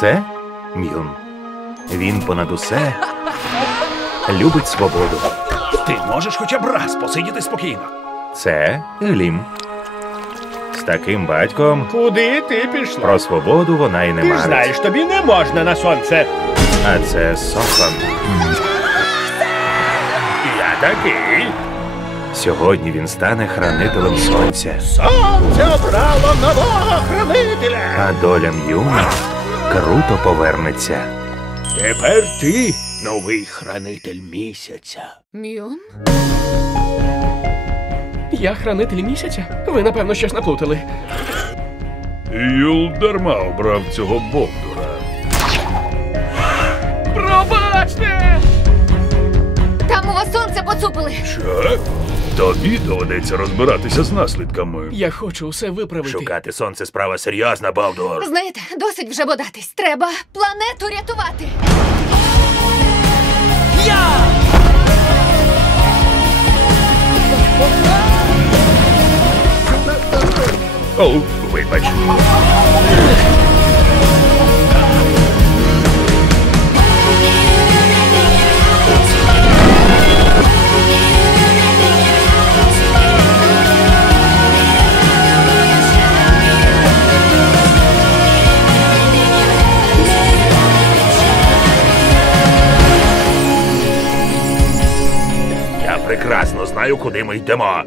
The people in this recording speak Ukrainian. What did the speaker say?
Це Мюн. Він понад усе любить свободу. Ти можеш хоча б раз посидіти спокійно. Це Глім. З таким батьком Куди ти пішла? про свободу вона й не Ти ж марить. знаєш, тобі не можна на сонце. А це Сохон. Я такий. Сьогодні він стане хранителем сонця. Сонце обрало нового хранителя. А доля Мюна круто повернеться. Тепер ти новий хранитель місяця. Мюн? Я хранитель місяця? Ви, напевно, щось наплутали. Юл дарма обрав цього бовдура. Пробачте! Там у вас сонце поцупили. Що? Тобі доведеться розбиратися з наслідками. Я хочу усе виправити. Шукати сонце справа серйозна, Бовдур. Знаєте, досить вже бодатись. Треба планету рятувати. О, вибач. прекрасно знаю, куди ми йдемо.